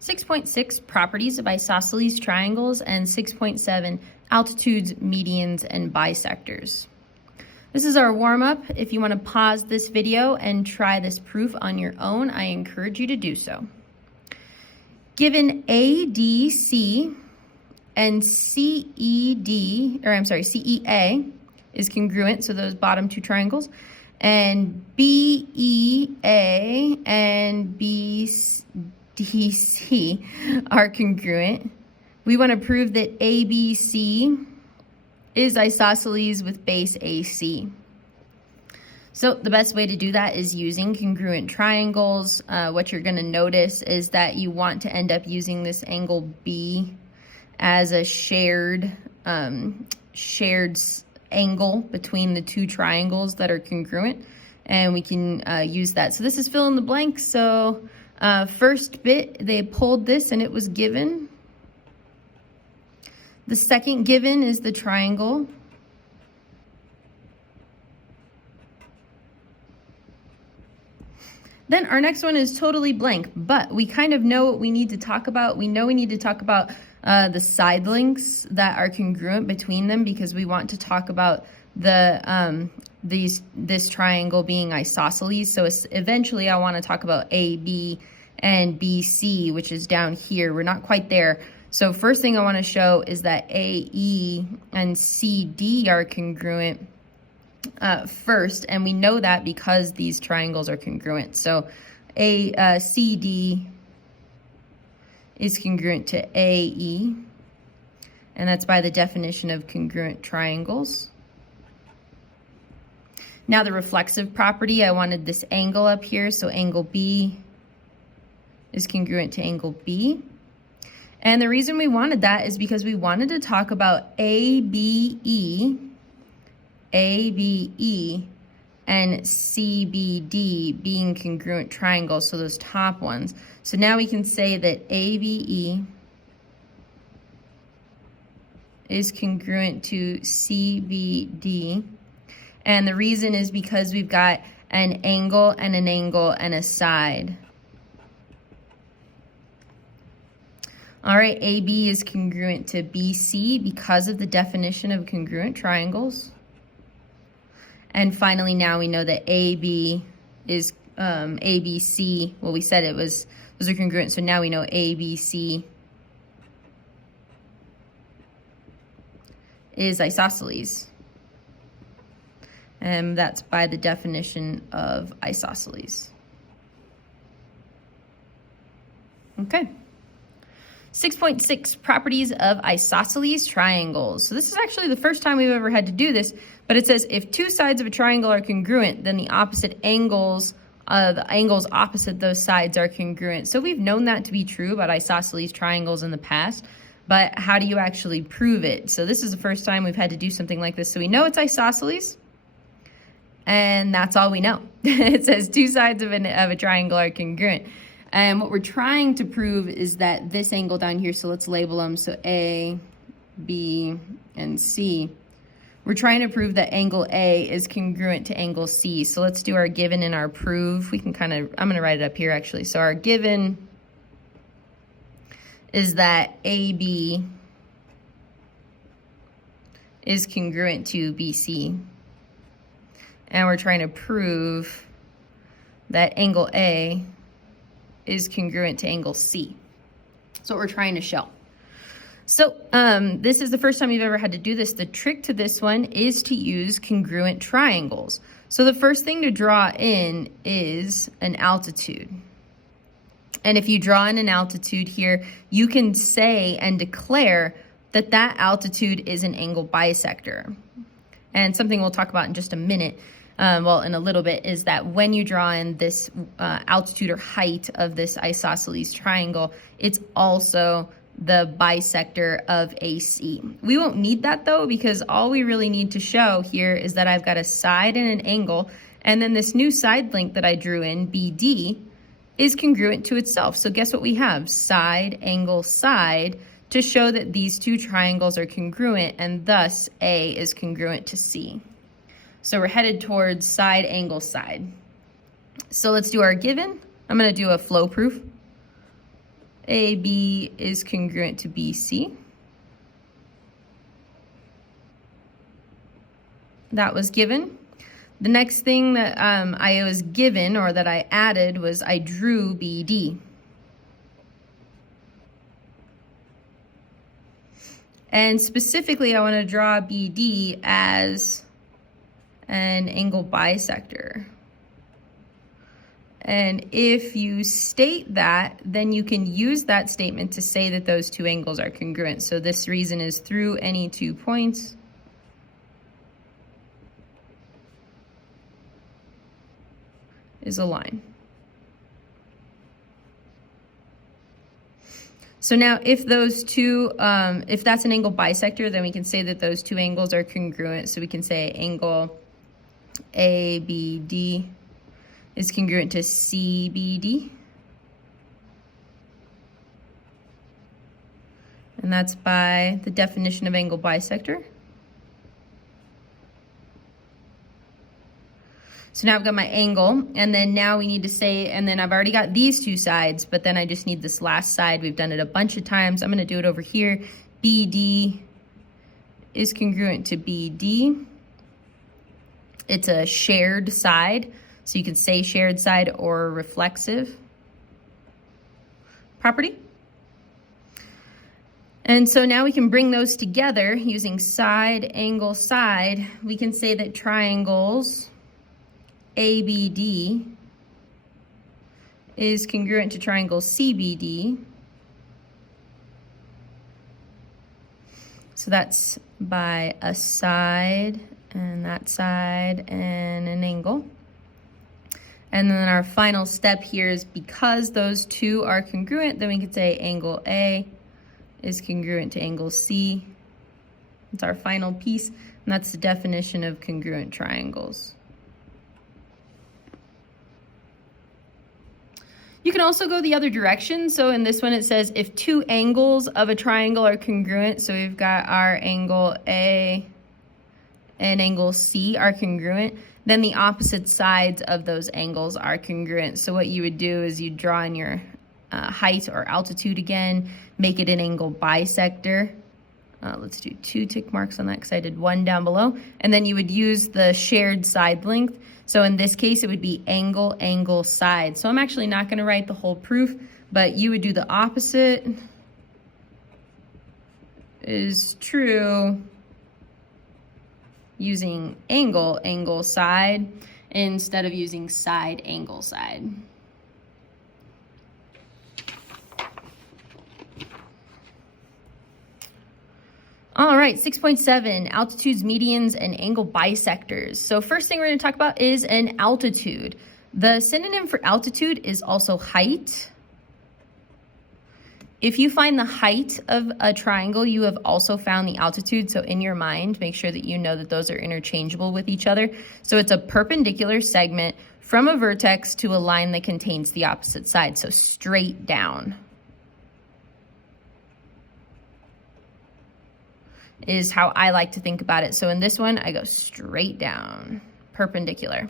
6.6 Properties of Isosceles Triangles, and 6.7 Altitudes, Medians, and Bisectors. This is our warm-up. If you want to pause this video and try this proof on your own, I encourage you to do so. Given ADC and CEA is congruent, so those bottom two triangles, and BEA and BDC are congruent, we want to prove that ABC is isosceles with base AC. So the best way to do that is using congruent triangles. What you're going to notice is that you want to end up using this angle B as a shared angle between the two triangles that are congruent, and we can use that. So this is fill in the blank. So first bit, they pulled this and it was given. The second given is the triangle. Then our next one is totally blank, but we kind of know what we need to talk about. We know we need to talk about the side links that are congruent between them, because we want to talk about the this triangle being isosceles. So eventually I want to talk about AB and BC, which is down here. We're not quite there. So first thing I want to show is that AE and CD are congruent first, and we know that because these triangles are congruent. So CD is congruent to AE, and that's by the definition of congruent triangles. Now the reflexive property, I wanted this angle up here, so angle B is congruent to angle B. And the reason we wanted that is because we wanted to talk about ABE, and CBD being congruent triangles, so those top ones. So now we can say that ABE is congruent to CBD. And the reason is because we've got an angle and an angle and a side. All right, AB is congruent to BC because of the definition of congruent triangles. And finally, now we know that AB is ABC. Well, we said those are congruent, so now we know ABC is isosceles. And that's by the definition of isosceles. Okay. 6.6 Properties of Isosceles Triangles. So this is actually the first time we've ever had to do this, but it says if two sides of a triangle are congruent, then the opposite angles, the angles opposite those sides are congruent. So we've known that to be true about isosceles triangles in the past, but how do you actually prove it? So this is the first time we've had to do something like this. So we know it's isosceles, and that's all we know. It says two sides of a triangle are congruent. And what we're trying to prove is that this angle down here, so let's label them, so A, B, and C. We're trying to prove that angle A is congruent to angle C. So let's do our given and our prove. We can I'm gonna write it up here actually. So our given is that AB is congruent to BC. And we're trying to prove that angle A is congruent to angle C. That's what we're trying to show. So this is the first time you've ever had to do this. The trick to this one is to use congruent triangles. So the first thing to draw in is an altitude. And if you draw in an altitude here, you can say and declare that that altitude is an angle bisector. And something we'll talk about in just a minute, well, in a little bit, is that when you draw in this altitude or height of this isosceles triangle, it's also the bisector of AC. We won't need that though, because all we really need to show here is that I've got a side and an angle, and then this new side link that I drew in, BD, is congruent to itself. So guess what we have? Side, angle, side, to show that these two triangles are congruent, and thus A is congruent to C. So we're headed towards side, angle, side. So let's do our given. I'm going to do a flow proof. AB is congruent to BC. That was given. The next thing that I was given, or that I added, was I drew BD. And specifically, I want to draw BD as an angle bisector. And if you state that, then you can use that statement to say that those two angles are congruent. So this reason is through any 2 points is a line. So now if those two, if that's an angle bisector, then we can say that those two angles are congruent. So we can say angle ABD is congruent to CBD. And that's by the definition of angle bisector. So now I've got my angle, and then now we need to say, and then I've already got these two sides, but then I just need this last side. We've done it a bunch of times. I'm going to do it over here. BD is congruent to BD. It's a shared side, so you can say shared side or reflexive property. And so now we can bring those together using side, angle, side. We can say that triangles ABD is congruent to triangle CBD. So that's by a side and that side and an angle. And then our final step here is because those two are congruent, then we could say angle A is congruent to angle C. It's our final piece, and that's the definition of congruent triangles. You can also go the other direction. So in this one, it says if two angles of a triangle are congruent, so we've got our angle A and angle C are congruent, then the opposite sides of those angles are congruent. So what you would do is you draw in your height or altitude again, make it an angle bisector. Let's do 2 tick marks on that because I did 1 down below. And then you would use the shared side length. So in this case, it would be angle, angle, side. So I'm actually not going to write the whole proof, but you would do the opposite is true using angle, angle, side instead of using side, angle, side. All right, 6.7, altitudes, medians, and angle bisectors. So first thing we're going to talk about is an altitude. The synonym for altitude is also height. If you find the height of a triangle, you have also found the altitude. So in your mind, make sure that you know that those are interchangeable with each other. So it's a perpendicular segment from a vertex to a line that contains the opposite side. So straight down is how I like to think about it. So in this one, I go straight down, perpendicular.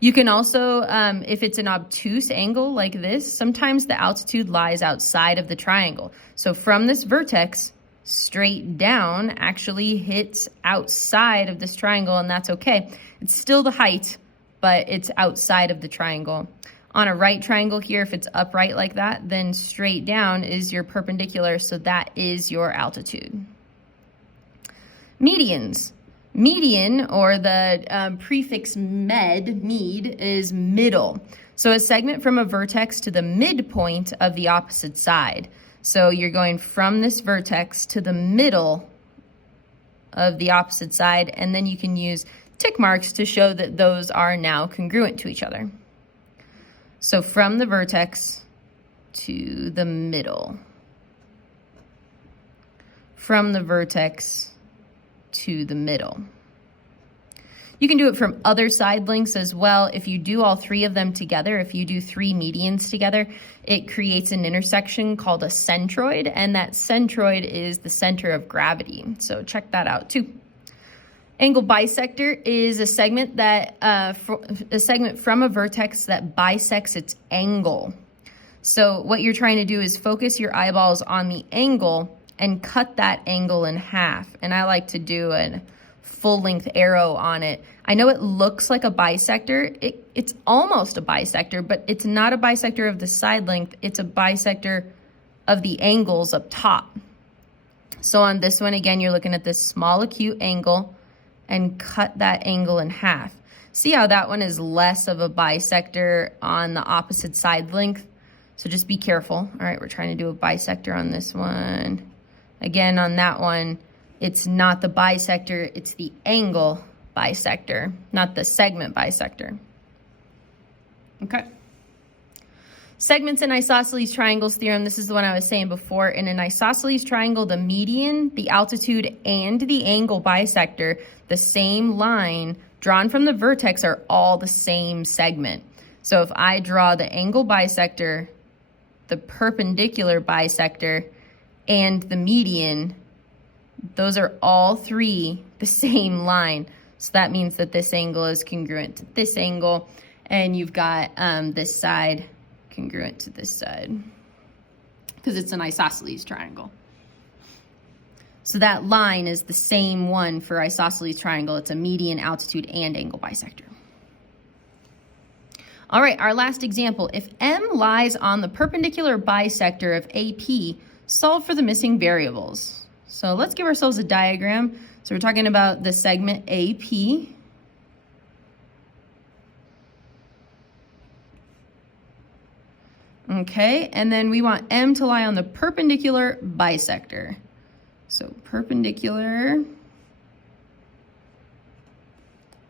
You can also, if it's an obtuse angle like this, sometimes the altitude lies outside of the triangle. So from this vertex, straight down actually hits outside of this triangle, and that's okay. It's still the height, but it's outside of the triangle. On a right triangle here, if it's upright like that, then straight down is your perpendicular, so that is your altitude. Medians. Median, or the prefix med, is middle. So a segment from a vertex to the midpoint of the opposite side. So you're going from this vertex to the middle of the opposite side, and then you can use tick marks to show that those are now congruent to each other. So from the vertex to the middle. From the vertex to the middle. You can do it from other side lengths as well. If you do all three of them together, if you do 3 medians together, it creates an intersection called a centroid, and that centroid is the center of gravity. So check that out too. Angle bisector is a segment that a segment from a vertex that bisects its angle. So what you're trying to do is focus your eyeballs on the angle and cut that angle in half. And I like to do a full-length arrow on it. I know it looks like a bisector. It's almost a bisector, but it's not a bisector of the side length. It's a bisector of the angles up top. So on this one, again, you're looking at this small acute angle and cut that angle in half. See how that one is less of a bisector on the opposite side length? So just be careful. All right, we're trying to do a bisector on this one. Again, on that one, it's not the bisector, it's the angle bisector, not the segment bisector. Okay. Segments in isosceles triangles theorem. This is the one I was saying before. In an isosceles triangle, the median, the altitude, and the angle bisector, the same line drawn from the vertex, are all the same segment. So if I draw the angle bisector, the perpendicular bisector, and the median, those are all three the same line. So that means that this angle is congruent to this angle, and you've got this side congruent to this side because it's an isosceles triangle. So that line is the same one for isosceles triangle. It's a median, altitude, and angle bisector. All right, our last example. If M lies on the perpendicular bisector of AP, solve for the missing variables. So let's give ourselves a diagram. So we're talking about the segment AP. Okay, and then we want M to lie on the perpendicular bisector. So perpendicular,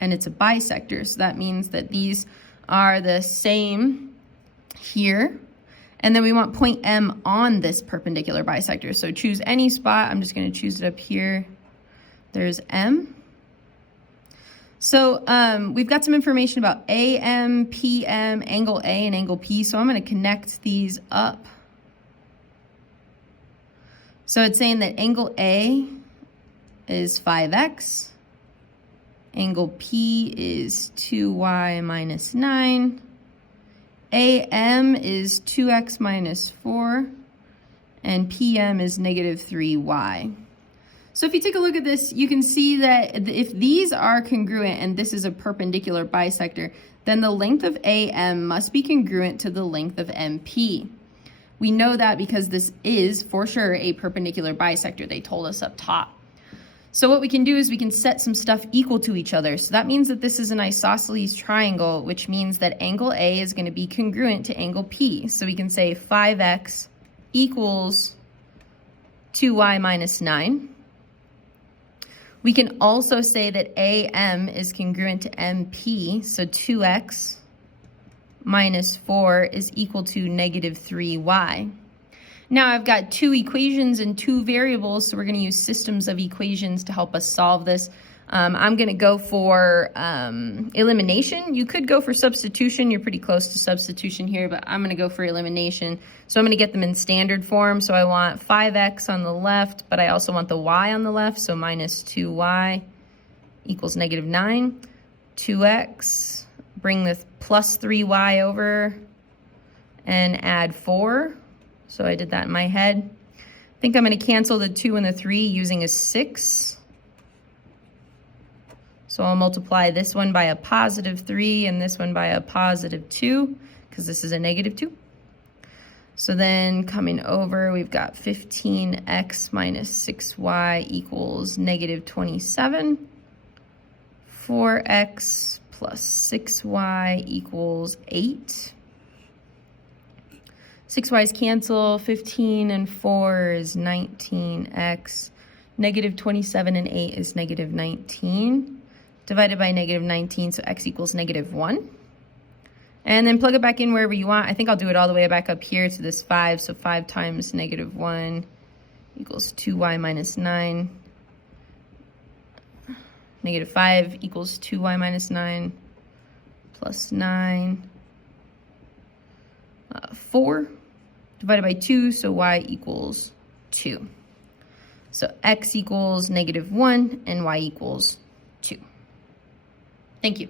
and it's a bisector, so that means that these are the same here. And then we want point M on this perpendicular bisector. So choose any spot. I'm just going to choose it up here. There's M. So we've got some information about AM, PM, angle A, and angle P. So I'm going to connect these up. So it's saying that angle A is 5x. Angle P is 2y minus 9. AM is 2x minus 4. And PM is negative 3y. So if you take a look at this, you can see that if these are congruent and this is a perpendicular bisector, then the length of AM must be congruent to the length of MP. We know that because this is, for sure, a perpendicular bisector. They told us up top. So what we can do is we can set some stuff equal to each other. So that means that this is an isosceles triangle, which means that angle A is going to be congruent to angle P. So we can say 5x equals 2y minus 9. We can also say that AM is congruent to MP, so 2x minus 4 is equal to negative 3y. Now I've got two equations and two variables, so we're going to use systems of equations to help us solve this. I'm going to go for elimination. You could go for substitution. You're pretty close to substitution here, but I'm going to go for elimination. So I'm going to get them in standard form. So I want 5x on the left, but I also want the y on the left. So minus 2y equals negative 9. 2x, bring the plus 3y over and add 4. So I did that in my head. I think I'm going to cancel the 2 and the 3 using a 6. So I'll multiply this one by a positive 3 and this one by a positive 2 because this is a negative 2. So then coming over, we've got 15x minus 6y equals negative 27. 4x plus 6y equals 8. 6y's cancel. 15 and 4 is 19x. Negative 27 and 8 is negative 19. Divided by negative 19, so x equals negative 1. And then plug it back in wherever you want. I think I'll do it all the way back up here to this 5. So 5 times negative 1 equals 2y minus 9. Negative 5 equals 2y minus 9 plus 9. 4 divided by 2, so y equals 2. So x equals negative 1 and y equals 2. Thank you.